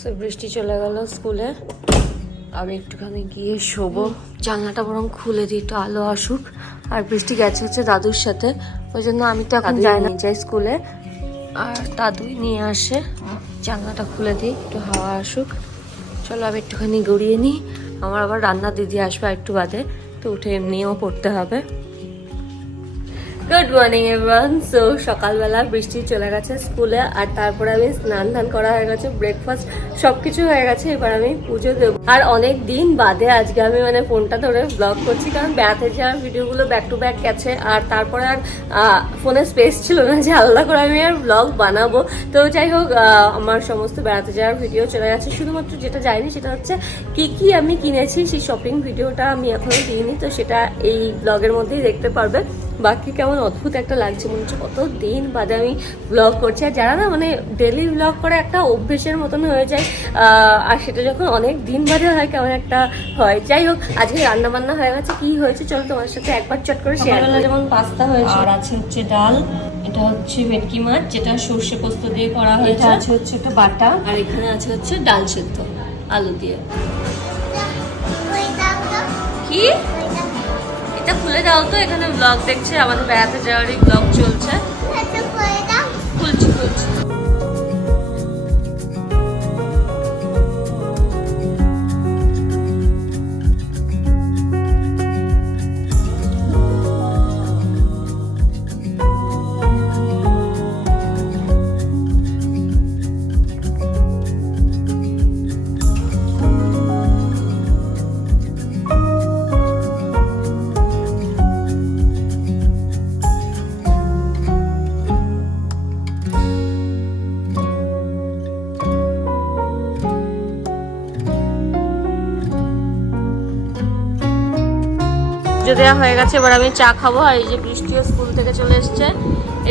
So বৃষ্টি চলে গেল স্কুলে। আমি একটুখানি গিয়ে শোবো, জানলাটা বরং খুলে দিই একটু আলো আসুক। আর বৃষ্টি গেছে হচ্ছে দাদুর সাথে, ওই জন্য আমি তো এখন যাই স্কুলে, আর দাদুই নিয়ে আসে। জানলাটা খুলে দিই একটু হাওয়া আসুক। চলো আমি একটুখানি গড়িয়ে নিই, আমার আবার রান্না দিদি আসবে একটু বাদে, তো উঠে এমনিও পড়তে হবে। Good morning everyone. সো সকালবেলা বৃষ্টি চলে গেছে স্কুলে, আর তারপরে আমি স্নান ধান করা হয়ে গেছে, ব্রেকফাস্ট সবকিছু হয়ে গেছে। এবার আমি পুজো দেবো। আর অনেক দিন বাদে আজকে আমি ফোনটা ধরে ব্লগ করছি, কারণ বেড়াতে যাওয়ার ভিডিওগুলো ব্যাক টু ব্যাক গেছে, আর তারপরে আর ফোনে স্পেস ছিল না যে আলাদা করে আমি আর ব্লগ বানাবো। তো যাই হোক, আমার সমস্ত বেড়াতে যাওয়ার ভিডিও চলে গেছে। শুধুমাত্র যেটা যায়নি সেটা হচ্ছে কি আমি কিনেছি, সেই শপিং ভিডিওটা আমি এখনো দিইনি, তো সেটা এই ব্লগের মধ্যেই দেখতে পারবে। বাকি কেমন অদ্ভুত একটা লাগছে, মনে হচ্ছে কত দিন বাদে আমি ব্লগ করছি। আর যারা না ডেলি ব্লগ করে একটা অভ্যেসের মতন হয়ে যায়, আর সেটা যখন অনেক দিন বাদে হয় কেমন একটা হয়। যাই হোক, আজকে রান্না বান্না হয়ে গেছে। কি হয়েছে চলো তোমার সাথে একবার চট করে শেয়ার করি। যেমন পাস্তা হয়েছে, আর আছে হচ্ছে ডাল, এটা হচ্ছে ভেটকি মাছ যেটা সর্ষে পোস্ত দিয়ে করা হয়েছে, আছে হচ্ছে একটা বাটা, আর এখানে আছে হচ্ছে ডাল সেদ্ধ আলু দিয়ে। কি এটা খুলে দাও তো, এখানে ব্লগ দেখছে, আমাদের বেড়াতে যাওয়ারই ব্লগ চলছে। খুলছি দেওয়া হয়ে গেছে। এবার আমি চা খাবো। আর এই যে বৃষ্টিও স্কুল থেকে চলে এসছে,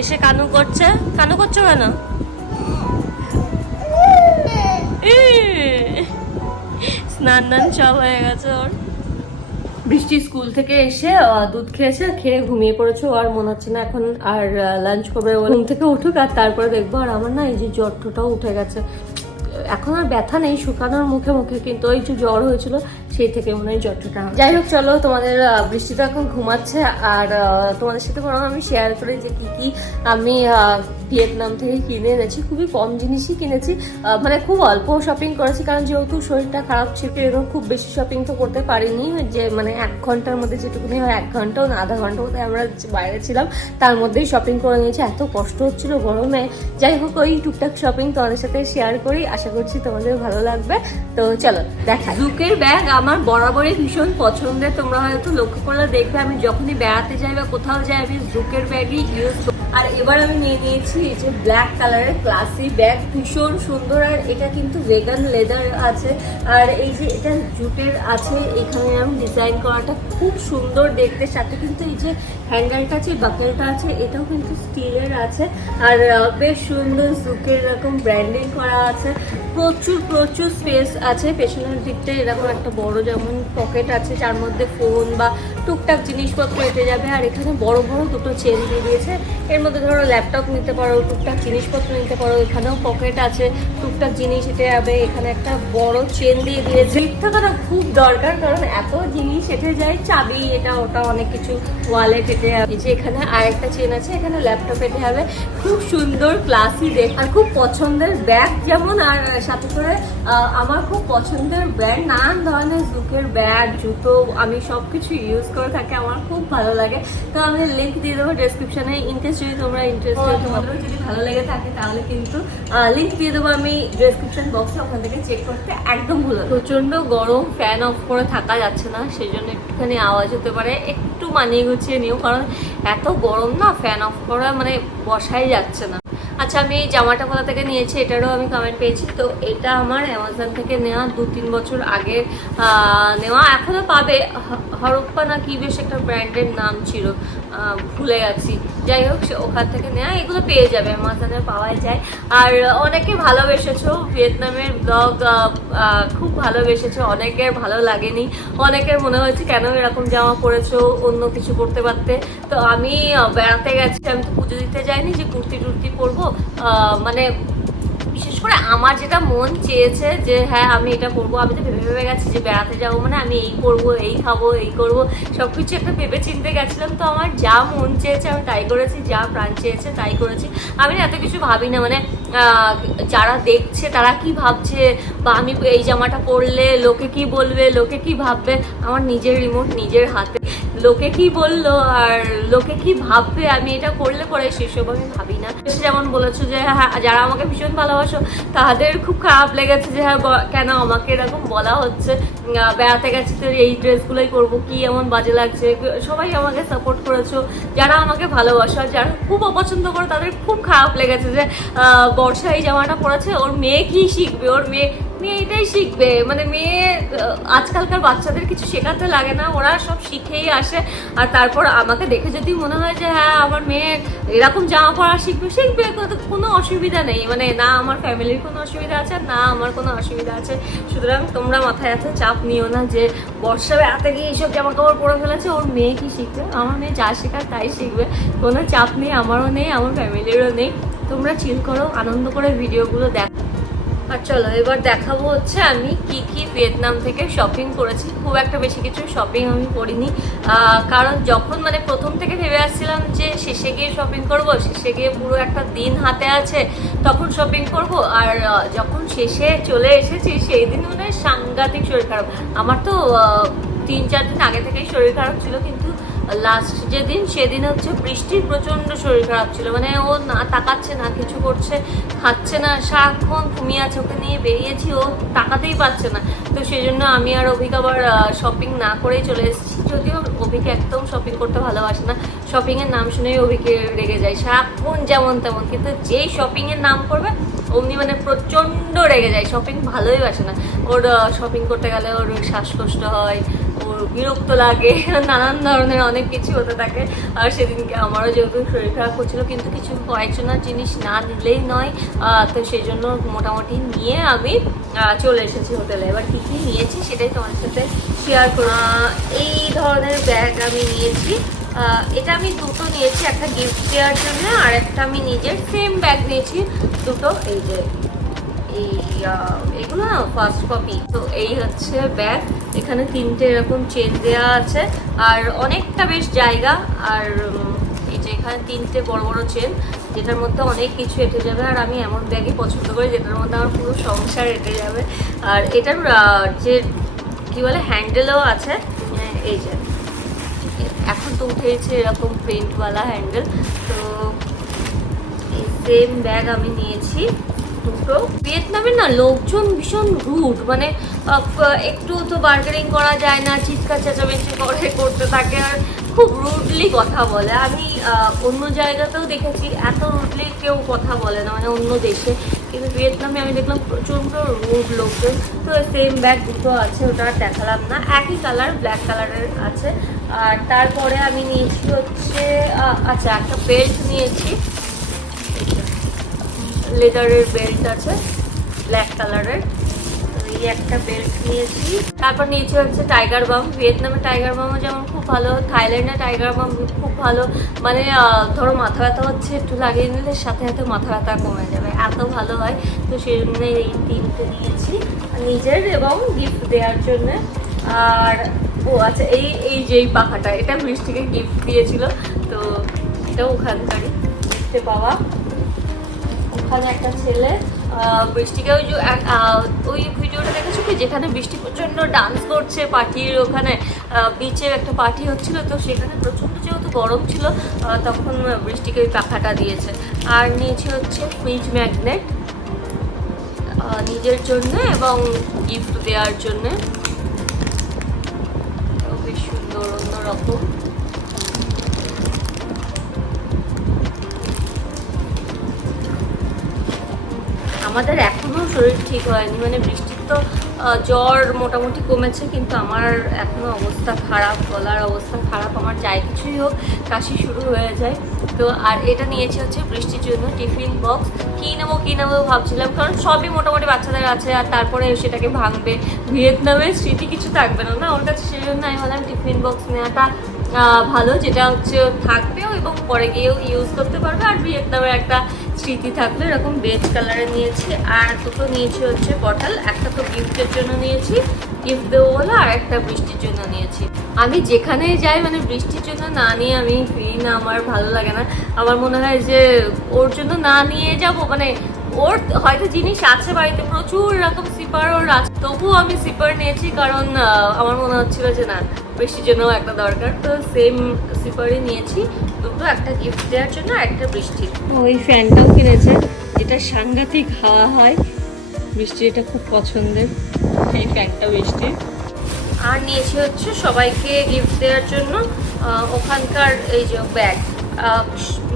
এসে কানু করছো কেন? স্নান সব হয়ে গেছে ওর। বৃষ্টি স্কুল থেকে এসে দুধ খেয়েছে, খেয়ে ঘুমিয়ে পড়েছে। আর মনে হচ্ছে না এখন আর লাঞ্চ করবে। ঘুম থেকে উঠুক আর তারপরে দেখবো। আর আমার না এই যে জ্বরটাও উঠে গেছে, এখন আর ব্যথা নেই, শুকানোর মুখে কিন্তু ওই যে জ্বর হয়েছিল সেই থেকে মনে হয় জ্বরটা। যাই হোক চলো, তোমাদের বৃষ্টিটা এখন ঘুমাচ্ছে, আর তোমাদের সাথে বরং আমি শেয়ার করি যে কি আমি ভিয়েতনাম থেকে কিনে এনেছি। খুবই কম জিনিসই কিনেছি, খুব অল্প শপিং করেছি, কারণ যেহেতু শরীরটা খারাপ ছিল এরকম খুব বেশি শপিং তো করতে পারিনি। যে 1 ঘন্টার মধ্যে যেটুকুনি হয়, 1 ঘন্টাও না, আধা ঘন্টা মধ্যে আমরা বাইরে ছিলাম, তার মধ্যেই শপিং করে নিয়েছি। এত কষ্ট হচ্ছিল গরমে। যাই হোক, ওই টুকটাক শপিং তোমাদের সাথে শেয়ার করি, আশা করছি তোমাদের ভালো লাগবে। তো চলো দেখা। জুকের ব্যাগ আমার বরাবরই ভীষণ পছন্দের, তোমরা হয়তো লক্ষ্য করলে দেখবে আমি যখনই বেড়াতে যাই বা কোথাও যাই আমি জুকের ব্যাগই ইউজ করি। আর এবার আমি নিয়ে নিয়েছি এই যে ব্ল্যাক কালারের ক্লাসি ব্যাগ, ভীষণ সুন্দর। আর এটা কিন্তু ভেগান লেদার আছে, আর এই যে এটা জুটের আছে, এখানে আমি ডিজাইন করাটা খুব সুন্দর দেখতে। সাথে কিন্তু এই যে হ্যান্ডেলটা আছে, বাকেলটা আছে, এটাও কিন্তু স্টিলের আছে। আর বেশ সুন্দর জুকের এরকম ব্র্যান্ডিং করা আছে। প্রচুর স্পেস আছে পেছনের দিকটা, এরকম একটা বড় যেমন পকেট আছে, যার মধ্যে ফোন বা টুকটাক জিনিসপত্র এঁটে যাবে। আর এখানে বড় দুটো চেন দিয়ে দিয়েছে, এর মধ্যে ধরো ল্যাপটপ নিতে পারো, টুকটাক জিনিসপত্র নিতে পারো। এখানেও পকেট আছে, টুকটাক জিনিস এঁটে যাবে। এখানে একটা বড় চেন দিয়ে দিয়েছে। লিফট থাকাটা খুব দরকার, কারণ এত জিনিস এঁটে যায়, চাবি এটা ওটা অনেক কিছু, ওয়ালেট এঁটে যাবে। এই যে এখানে আরেকটা চেন আছে, এখানে ল্যাপটপ এঁটে যাবে। খুব সুন্দর ক্লাসি দেখ, আর খুব পছন্দের ব্যাগ যেমন, আর সাথে করে আমার খুব পছন্দের ব্র্যান্ড, নানান ধরনের জুকের ব্যাগ, জুতো আমি সবকিছু ইউজ করে থাকি, আমার খুব ভালো লাগে। তো আমি লিঙ্ক দিয়ে দেবো ডেসক্রিপশনে। ইনকেস যদি তোমরা ইন্টারেস্টেড, তোমাদেরও যদি ভালো লেগে থাকে তাহলে কিন্তু লিঙ্ক দিয়ে দেবো আমি ডেসক্রিপশন বক্সে, ওখান থেকে চেক করতে একদম ভুলো। প্রচন্ড গরম, ফ্যান অফ করে থাকা যাচ্ছে না, সেই জন্য একটুখানি আওয়াজ হতে পারে, একটু মানিয়ে গুছিয়ে নিও, কারণ এত গরম না, ফ্যান অফ করা বসাই যাচ্ছে না। আচ্ছা, আমি এই জামাটা কোথা থেকে নিয়েছি এটারও আমি কমেন্ট পেয়েছি। তো এটা আমার অ্যামাজন থেকে নেওয়া, 2-3 বছর আগের নেওয়া। এখনও পাবে, হরপ্পা না কি বেশ একটা ব্র্যান্ডের নাম ছিল, ভুলে গেছি। যাই হোক, ওখান থেকে নেওয়া, এগুলো পেয়ে যাবে, অ্যামাজনে পাওয়া যায়। আর অনেকে ভালোবেসেছো ভিয়েতনামের ব্লগ, খুব ভালোবেসেছো, অনেকের ভালো লাগেনি, অনেকের মনে হয়েছে কেন এরকম জামা পরেছো, অন্য কিছু করতে পারতে। তো আমি বেড়াতে গেছি, আমি তো পুজো দিতে যাইনি যে কুর্তি টুর্তি পরবো, বিশেষ করে আমার যেটা মন চেয়েছে যে হ্যাঁ আমি এটা করবো, আমি তো ভেবে ভেবে গেছি যে বেড়াতে যাবো মানে আমি এই করবো, এই খাবো, এই করবো, সব কিছু একটা ভেবে চিনতে গেছিলাম। তো আমার যা মন চেয়েছে আমি তাই করেছি, যা প্রাণ চেয়েছে তাই করেছি। আমি এত কিছু ভাবি না, মানে যারা দেখছে তারা কি ভাবছে, বা আমি এই জামাটা পরলে লোকে কি বলবে, লোকে কি ভাববে। আমার নিজের রিমোট নিজের হাতে, লোকে কি বললো আর লোকে কি ভাববে আমি এটা করলে পরে সেসব আমি ভাবি না। যেমন বলেছো যে হ্যাঁ যারা আমাকে ভীষণ ভালোবাসো তাদের খুব খারাপ লেগেছে যে হ্যাঁ কেন আমাকে এরকম বলা হচ্ছে, বেড়াতে গেছি তো এই ড্রেসগুলোই করবো, কি এমন বাজে লাগছে। সবাই আমাকে সাপোর্ট করেছো, যারা আমাকে ভালোবাসো, আর যারা খুব অপছন্দ করো তাদের খুব খারাপ লেগেছে যে বর্ষা এই জামাটা পরেছে, ওর মেয়ে কি শিখবে, ওর মেয়ে এটাই শিখবে। মানে মেয়ে আজকালকার বাচ্চাদের কিছু শেখাতে লাগে না, ওরা সব শিখেই আসে। আর তারপর আমাকে দেখে যদি মনে হয় যে হ্যাঁ আমার মেয়ে এরকম জামা পরা শিখবে, শিখবে, কোনো অসুবিধা নেই। মানে না আমার ফ্যামিলির কোনো অসুবিধা আছে না আমার কোনো অসুবিধা আছে। সুতরাং তোমরা মাথায় এত চাপ নিও না যে বর্ষা বেড়াতে গিয়ে এইসব জামা কাপড় পরে ফেলেছে, ওর মেয়ে কি শিখবে। আমার মেয়ে যা শেখার তাই শিখবে, কোনো চাপ নেই, আমারও নেই, আমার ফ্যামিলিরও নেই। তোমরা চিল করো, আনন্দ করে ভিডিওগুলো দেখো। আর চলো এবার দেখাবো হচ্ছে আমি কি কি ভিয়েতনাম থেকে শপিং করেছি। খুব একটা বেশি কিছু শপিং আমি করিনি, কারণ যখন মানে প্রথম থেকে ভেবে আসছিলাম যে শেষে গিয়ে শপিং করব, শেষে গিয়ে পুরো একটা দিন হাতে আছে তখন শপিং করব। আর যখন শেষে চলে এসেছি সেই দিন মানে সাংঘাতিক শরীর খারাপ। আমার তো 3-4 দিন আগে থেকেই শরীর খারাপ ছিল, কিন্তু লাস্ট যেদিন সেদিন হচ্ছে বৃষ্টির প্রচণ্ড শরীর খারাপ ছিল। মানে ও না তাকাচ্ছে না, কিছু করছে, খাচ্ছে না, সারাক্ষণ ঘুমিয়ে আছে। ওকে নিয়ে বেরিয়েছি, ও তাকাতেই পাচ্ছে না। তো সেই জন্য আমি আর অভিক আবার শপিং না করেই চলে এসেছি। যদিও অভিকে একদম শপিং করতে ভালোবাসে না, শপিংয়ের নাম শুনেই অভিকে রেগে যায় সারাক্ষণ যেমন তেমন, কিন্তু যেই শপিংয়ের নাম করবে অমনি মানে প্রচণ্ড রেগে যায়। শপিং ভালোই বাসে না ওর। শপিং করতে গেলে ওর শ্বাসকষ্ট হয়, ওর বিরক্ত লাগে, নানান ধরনের অনেক কিছু হতে থাকে। আর সেদিনকে আমারও যেহেতু শরীর খারাপ করছিল, কিন্তু কিছু কয়েকজনের জিনিস না নিলেই নয়, তো সেই জন্য মোটামুটি নিয়ে আমি চলে এসেছি হোটেলে। এবার কী কী নিয়েছি সেটাই তোমাদের সাথে শেয়ার করব। এই ধরনের ব্যাগ আমি নিয়েছি, এটা আমি দুটো নিয়েছি, একটা গিফট দেওয়ার জন্য আর একটা আমি নিজের সেম ব্যাগ নিয়েছি দুটো। এই যে এইগুলো না ফার্স্ট কপি। তো এই হচ্ছে ব্যাগ, এখানে 3টে এরকম চেন দেওয়া আছে আর অনেকটা বেশ জায়গা। আর এই যে এখানে 3টে বড় বড় চেন, যেটার মধ্যে অনেক কিছু এঁটে যাবে। আর আমি এমন ব্যাগই পছন্দ করি যেটার মধ্যে আমার পুরো সংসার এঁটে যাবে। আর এটার যে কি বলে হ্যান্ডেলও আছে, এই যে এখন তো উঠেছে এরকম প্রিন্টওয়ালা হ্যান্ডেল। তো এই সেম ব্যাগ আমি নিয়েছি দুটো। ভিয়েতনামের না লোকজন ভীষণ রুড, মানে একটু তো বার্গেনিং করা যায় না, চিৎকার চেঁচামেচি করতে থাকে আর খুব রুডলি কথা বলে। আমি অন্য জায়গাতেও দেখেছি এত রুডলি কেউ কথা বলে না, মানে অন্য দেশে, কিন্তু ভিয়েতনামে আমি দেখলাম প্রচণ্ড রুড লোকজন। তো সেম ব্যাগ দুটো আছে, ওটা আর দেখালাম না, একই কালার ব্ল্যাক কালারের আছে। আর তারপরে আমি নিয়েছি হচ্ছে আচ্ছা একটা বেল্ট নিয়েছি, লেদারের বেল্ট আছে ব্ল্যাক কালারের, এই একটা বেল্ট নিয়েছি। তারপর নিয়েছি হচ্ছে টাইগার বাম। ভিয়েতনামে টাইগার বামও যেমন খুব ভালো, থাইল্যান্ডে টাইগার বাম খুব ভালো। মানে ধরো মাথা ব্যথা হচ্ছে, একটু লাগিয়ে নিলে সাথে সাথে মাথা ব্যথা কমে যাবে, এত ভালো হয়। তো সেই জন্য এই 3টে নিয়েছি নিজের এবং গিফট দেওয়ার জন্য। আর ও আচ্ছা এই যে পাখাটা, এটা বৃষ্টিকে গিফট দিয়েছিল, তো এটাও ওখানকারই গিফটে পাওয়া। ওখানে একটা ছেলে বৃষ্টিকে ওই ভিডিওটা দেখেছো কি, যেখানে বৃষ্টি প্রচণ্ড ডান্স করছে পার্টির ওখানে, বিচে একটা পার্টি হচ্ছিল, তো সেখানে প্রচণ্ড যেহেতু গরম ছিল তখন বৃষ্টিকে ওই পাখাটা দিয়েছে। আর নিয়েছি হচ্ছে ফ্রিজ ম্যাগনেট নিজের জন্য এবং গিফট দেওয়ার জন্যে, বেশ সুন্দর অন্যরকম। আমাদের এখনও শরীর ঠিক হয়নি, মানে বৃষ্টির তো জ্বর মোটামুটি কমেছে, কিন্তু আমার এখনও অবস্থা খারাপ, গলার অবস্থা খারাপ, আমার যাই কিছুই হোক কাশি শুরু হয়ে যায়। তো আর এটা নিয়েছি হচ্ছে বৃষ্টির জন্য টিফিন বক্স। কী নেবো ভাবছিলাম, কারণ সবই মোটামুটি বাচ্চাদের আছে, আর তারপরে সেটাকে ভাঙবে, ভিয়েতনামের স্মৃতি কিছু থাকবে না ওর কাছে, সেই জন্য আমি ভাবলাম টিফিন বক্স নেওয়াটা ভালো, যেটা হচ্ছে থাকবেও এবং পরে গিয়েও ইউজ করতে পারবে। আর ভিয়েতনামের একটা স্মৃতি থাকলে এরকম বেজ কালারে নিয়েছি। আর দুটো নিয়েছি হচ্ছে বটল, একটা তো গিফটের জন্য নিয়েছি, গিফট দেবো বলে, আর একটা বৃষ্টির জন্য নিয়েছি। আমি যেখানে যাই মানে বৃষ্টির জন্য না নিয়ে আমি ফিরি না, আমার ভালো লাগে না। আমার মনে হয় যে ওর জন্য না নিয়ে যাব, মানে ওর হয়তো জিনিস আছে বাড়িতে প্রচুর রকম সিপার ওর আছে, তবুও আমি সিপার নিয়েছি কারণ আমার মনে হচ্ছিল যে না বৃষ্টির জন্য একটা দরকার, তো সেম সিপারই নিয়েছি দুটো, একটা গিফট দেওয়ার জন্য আর একটা বৃষ্টির। ওই ফ্যানটাও কিনেছে, এটা সাংঘাতিক হাওয়া হয়, বৃষ্টির এটা খুব পছন্দের এই ফ্যানটা বৃষ্টির। আর নিয়েছি হচ্ছে সবাইকে গিফট দেওয়ার জন্য ওখানকার এই যে ব্যাগ,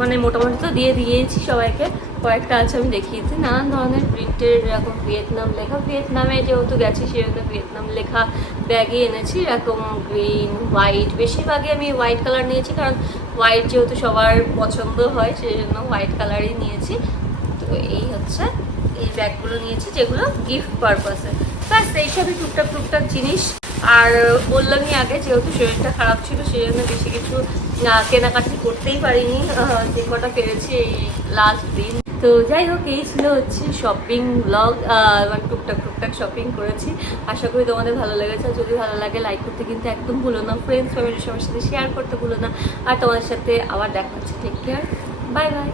মানে মোটামুটি তো দিয়ে দিয়েছি সবাইকে, কয়েকটা আছে আমি দেখিয়েছি, নানান ধরনের প্রিন্টের এরকম ভিয়েতনাম লেখা, ভিয়েতনামে যেহেতু গেছি সেহেতু ভিয়েতনাম লেখা ব্যাগই এনেছি, এরকম গ্রিন হোয়াইট, বেশিরভাগই আমি হোয়াইট কালার নিয়েছি কারণ হোয়াইট যেহেতু সবার পছন্দ হয় সেই জন্য হোয়াইট কালারই নিয়েছি। তো এই হচ্ছে এই ব্যাগগুলো নিয়েছি যেগুলো গিফট পারপাসে, ব্যাস এইসবই টুকটাক টুকটাক জিনিস। আর বললামই আগে যেহেতু শরীরটা খারাপ ছিল সেই জন্য বেশি কিছু কেনাকাটি করতেই পারিনি, যে কটা পেরেছি এই লাস্ট দিন। তো যাই হোক, এই ছিল হচ্ছে শপিং ব্লগ, মানে টুকটাক টুকটাক শপিং করেছি। আশা করি তোমাদের ভালো লেগেছে, যদি ভালো লাগে লাইক করতে কিন্তু একদম ভুলো না, ফ্রেন্ডস ফ্যামিলির সবার সাথে শেয়ার করতে ভুলো না। আর তোমাদের সাথে আবার দেখা হচ্ছে, টেক কেয়ার, বাই বাই।